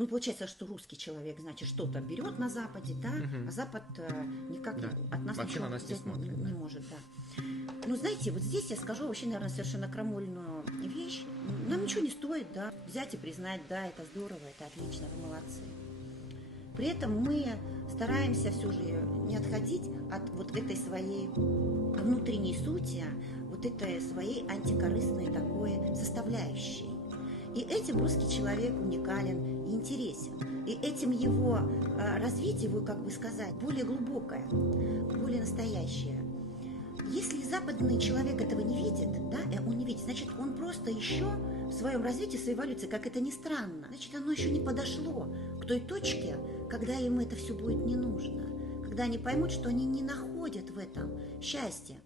Ну, получается, что русский человек, значит, что-то берет на Западе, да, а Запад никак Да. от нас Вообще ничего на нас не взять смотрит, не да. может, да. Ну, знаете, вот здесь я скажу вообще, наверное, совершенно крамольную вещь. Нам ничего не стоит, да, взять и признать, да, это здорово, это отлично, вы молодцы. При этом мы стараемся все же не отходить от вот этой своей внутренней сути, вот этой своей антикорыстной такой составляющей. И этим русский человек уникален и интересен. И этим его развитие, его, как бы сказать, более глубокое, более настоящее. Если западный человек этого не видит, да, он не видит, значит, он просто еще в своем развитии, в своей эволюции, как это ни странно, значит, оно еще не подошло к той точке, когда им это все будет не нужно, когда они поймут, что они не находят в этом счастья.